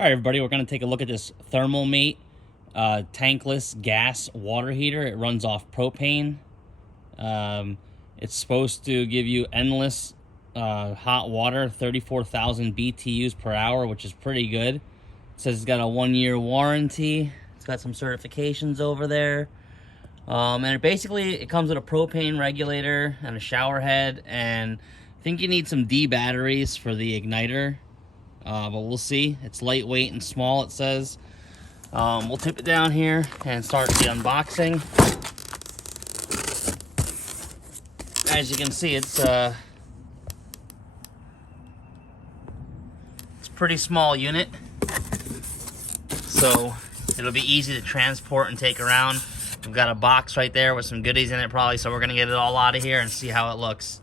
All right, everybody, we're going to take a look at this Thermomate tankless gas water heater. It runs off propane. It's supposed to give you endless hot water, 34,000 BTUs per hour, which is pretty good. It says it's got a 1-year warranty. It's got some certifications over there. And it comes with a propane regulator and a shower head, and I think you need some D batteries for the igniter. But we'll see. It's lightweight and small, it says. We'll tip it down here and start the unboxing. As you can see, it's a pretty small unit, so it'll be easy to transport and take around. We've got a box right there with some goodies in it probably, so we're gonna get it all out of here and see how it looks.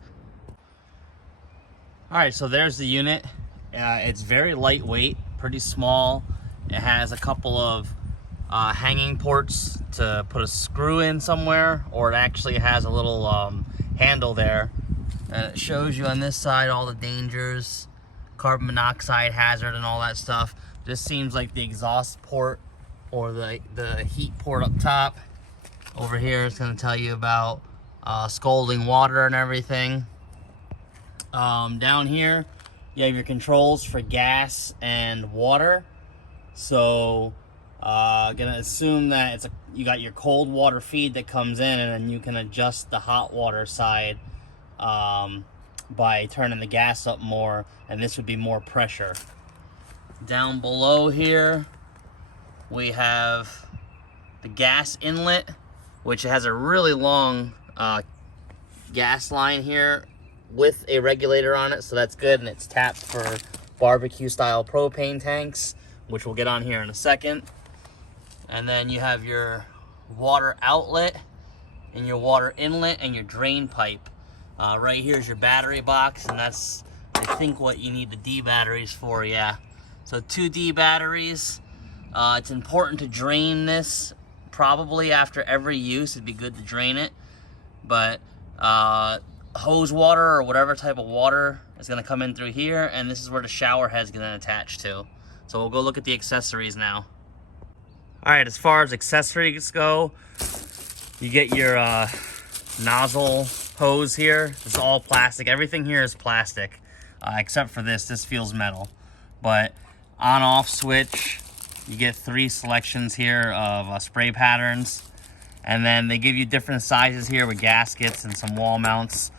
All right, so there's the unit. It's very lightweight, pretty small. It has a couple of hanging ports to put a screw in somewhere, or it actually has a little handle there. And it shows you on this side all the dangers, carbon monoxide hazard and all that stuff. This seems like the exhaust port or the heat port up top. Over here it's going to tell you about scalding water and everything. Down here you have your controls for gas and water. So gonna assume that you got your cold water feed that comes in, and then you can adjust the hot water side by turning the gas up more, and this would be more pressure. Down below here we have the gas inlet, which has a really long gas line here with a regulator on it, so that's good, and it's tapped for barbecue style propane tanks, which we'll get on here in a second. And then you have your water outlet and your water inlet and your drain pipe. Right here is your battery box, and that's, I think, what you need the D batteries for. Yeah, so 2 D batteries. It's important to drain this probably after every use. It'd be good to drain it, but hose water or whatever type of water is going to come in through here, and this is where the shower head is going to attach to. So we'll go look at the accessories now. All right, as far as accessories go, you get your nozzle hose here. It's all plastic. Everything here is plastic, except for this. This feels metal. But on-off switch, you get 3 selections here of spray patterns. And then they give you different sizes here with gaskets and some wall mounts,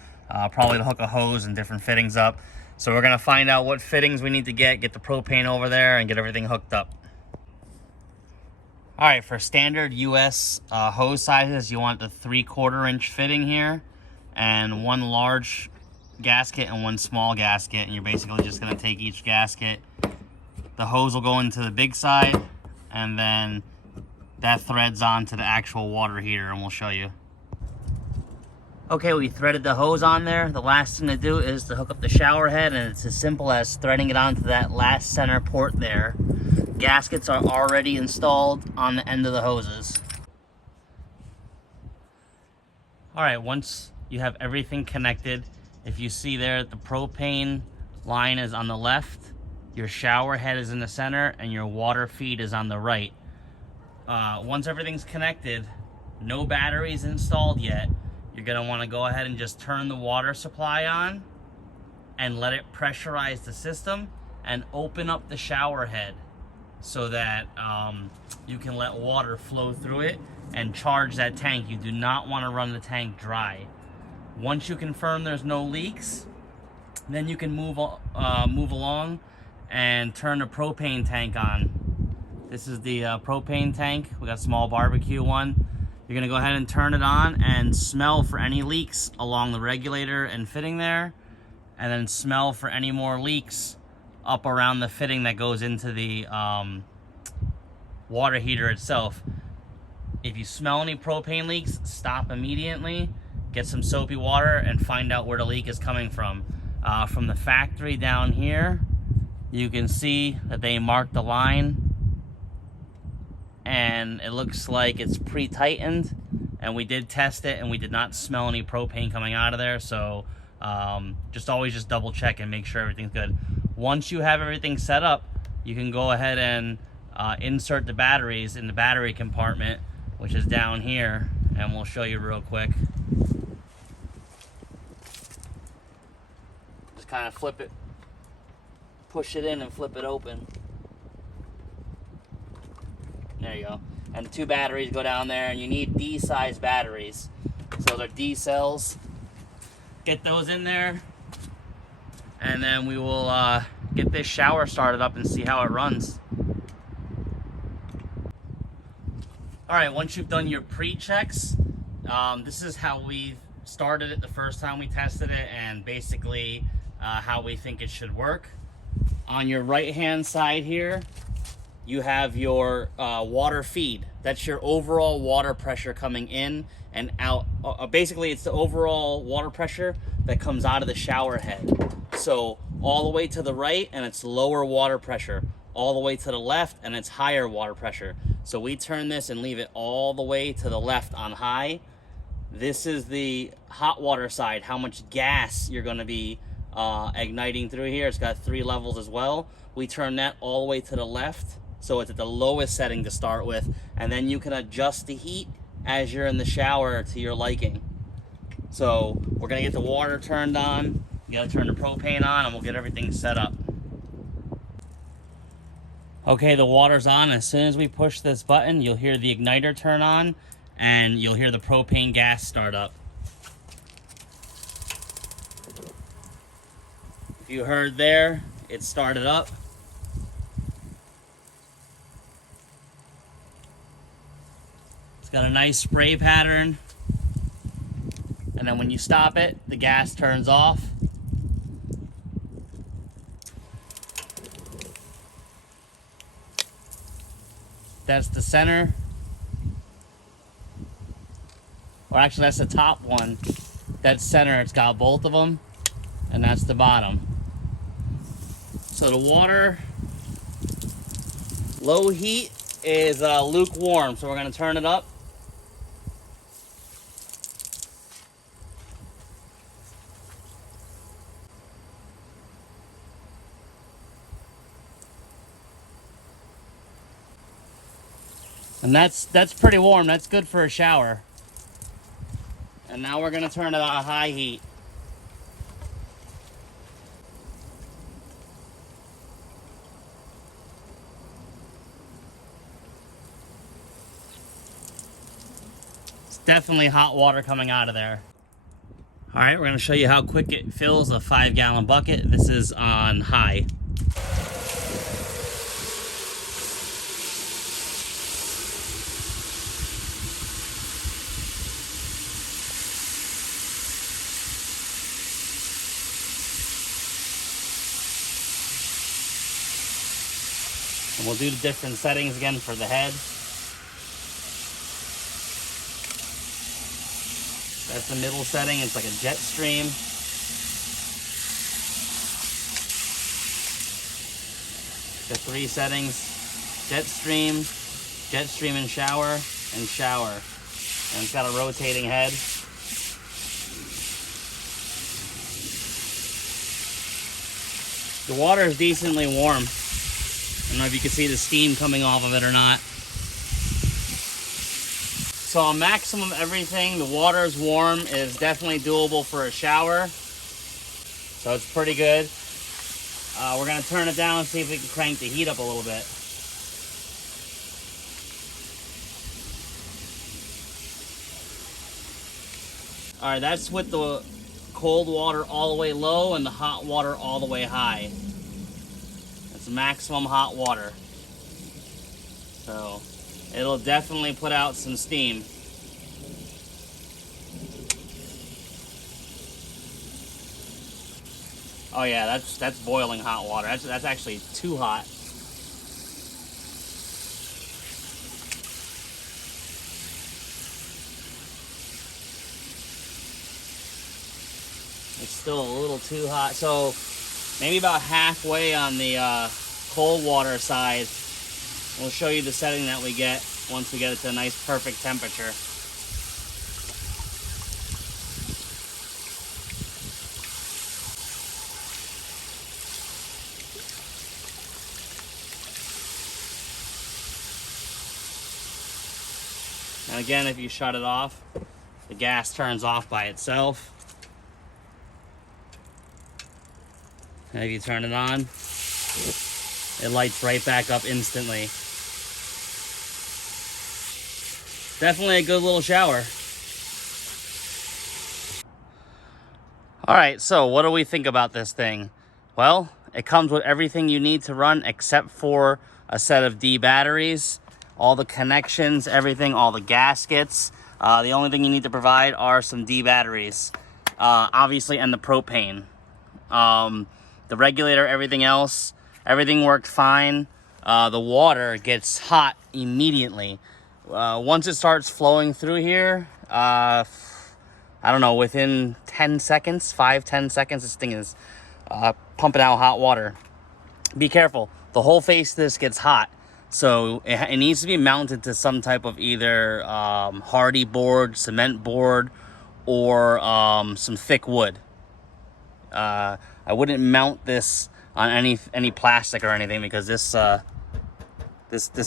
probably to hook a hose and different fittings up. So we're gonna find out what fittings we need to get the propane over there and get everything hooked up. All right, for standard US hose sizes, you want the 3/4 inch fitting here, and 1 large gasket and 1 small gasket, and you're basically just gonna take each gasket. The hose will go into the big side, and then that threads onto the actual water heater, and we'll show you. Okay, we threaded the hose on there. The last thing to do is to hook up the shower head, and it's as simple as threading it onto that last center port there. Gaskets are already installed on the end of the hoses. All right, once you have everything connected, if you see there, the propane line is on the left, your shower head is in the center, and your water feed is on the right. Once everything's connected, no batteries installed yet, you're gonna wanna go ahead and just turn the water supply on and let it pressurize the system and open up the shower head so that you can let water flow through it and charge that tank. You do not wanna run the tank dry. Once you confirm there's no leaks, then you can move along and turn the propane tank on. This is the propane tank. We got a small barbecue one. You're gonna go ahead and turn it on and smell for any leaks along the regulator and fitting there, and then smell for any more leaks up around the fitting that goes into the water heater itself. If you smell any propane leaks, stop immediately, get some soapy water, and find out where the leak is coming from. From the factory down here, you can see that they marked the line, and it looks like it's pre-tightened, and we did test it and we did not smell any propane coming out of there. So always just double check and make sure everything's good. Once you have everything set up, you can go ahead and insert the batteries in the battery compartment, which is down here, and we'll show you real quick. Just kind of flip it, push it in and flip it open. There you go. And the 2 batteries go down there, and you need D-size batteries. So they're D cells. Get those in there, and then we will get this shower started up and see how it runs. All right, once you've done your pre-checks, this is how we started it the first time we tested it, and basically how we think it should work. On your right-hand side here, you have your water feed. That's your overall water pressure coming in and out. Basically, it's the overall water pressure that comes out of the shower head. So all the way to the right, and it's lower water pressure. All the way to the left, and it's higher water pressure. So we turn this and leave it all the way to the left on high. This is the hot water side, how much gas you're gonna be igniting through here. It's got 3 levels as well. We turn that all the way to the left, so it's at the lowest setting to start with, and then you can adjust the heat as you're in the shower to your liking. So we're gonna get the water turned on, you gotta turn the propane on, and we'll get everything set up. Okay, the water's on. As soon as we push this button, you'll hear the igniter turn on, and you'll hear the propane gas start up. If you heard there, it started up. It's got a nice spray pattern. And then when you stop it, the gas turns off. That's the center. Or actually, that's the top one. That's center. It's got both of them. And that's the bottom. So the water, low heat, is lukewarm. So we're going to turn it up. And that's pretty warm. That's good for a shower. And now we're gonna turn it on high heat. It's definitely hot water coming out of there. All right, we're gonna show you how quick it fills a 5-gallon bucket. This is on high. And we'll do the different settings again for the head. That's the middle setting. It's like a jet stream. The 3 settings: jet stream and shower, and shower. And it's got a rotating head. The water is decently warm. I don't know if you can see the steam coming off of it or not. So on maximum everything, the water is warm. It is definitely doable for a shower. So it's pretty good. We're going to turn it down and see if we can crank the heat up a little bit. All right, that's with the cold water all the way low and the hot water all the way high. That's maximum hot water. So it'll definitely put out some steam. Oh yeah, that's boiling hot water. That's actually too hot. It's still a little too hot. So maybe about halfway on the cold water side. We'll show you the setting that we get once we get it to a nice perfect temperature. And again, if you shut it off, the gas turns off by itself. And if you turn it on, it lights right back up instantly. Definitely a good little shower. All right, so what do we think about this thing? Well, it comes with everything you need to run except for a set of D batteries, all the connections, everything, all the gaskets. The only thing you need to provide are some D batteries, obviously, and the propane. The regulator, everything else, everything worked fine. The water gets hot immediately. Once it starts flowing through here, I don't know, within 10 seconds, 5-10 seconds, this thing is pumping out hot water. Be careful. The whole face of this gets hot. So it needs to be mounted to some type of either hardy board, cement board, or some thick wood. I wouldn't mount this on any plastic or anything, because this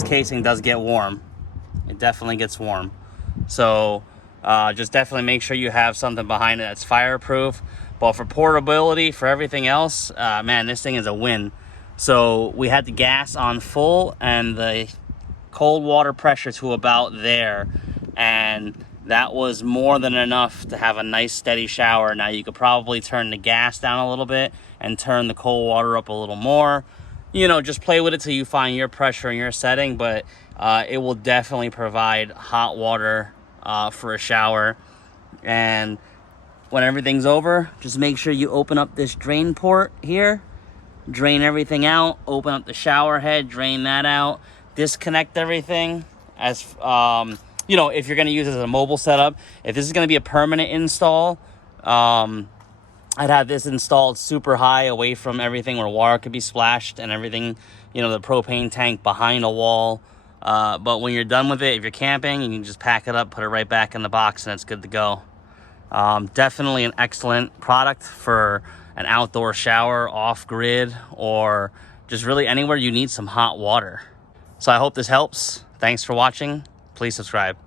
casing does get warm. It definitely gets warm. So just definitely make sure you have something behind it that's fireproof. But for portability, for everything else, man, this thing is a win. So we had the gas on full and the cold water pressure to about there, and that was more than enough to have a nice steady shower. Now you could probably turn the gas down a little bit and turn the cold water up a little more. You know, just play with it till you find your pressure and your setting, but it will definitely provide hot water for a shower. And when everything's over, just make sure you open up this drain port here, drain everything out, open up the shower head, drain that out, disconnect everything. As you know, if you're going to use it as a mobile setup. If this is going to be a permanent install, I'd have this installed super high away from everything where water could be splashed and everything, you know, the propane tank behind a wall. But when you're done with it, if you're camping, you can just pack it up, put it right back in the box, and it's good to go. Definitely an excellent product for an outdoor shower, off-grid, or just really anywhere you need some hot water. So I hope this helps. Thanks for watching. Please subscribe.